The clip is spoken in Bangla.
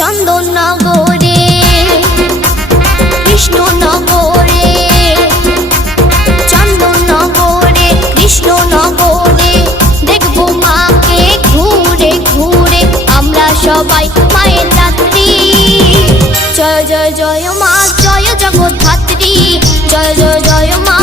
চন্দননগরে কৃষ্ণনগরে চন্দননগরে কৃষ্ণনগরে দেখবো মাকে ঘুরে ঘুরে আমরা সবাই মায়ের রাত্রি। জয় জয় জয় মা জয় জগৎ ধাত্রী, জয় জয় জয় মা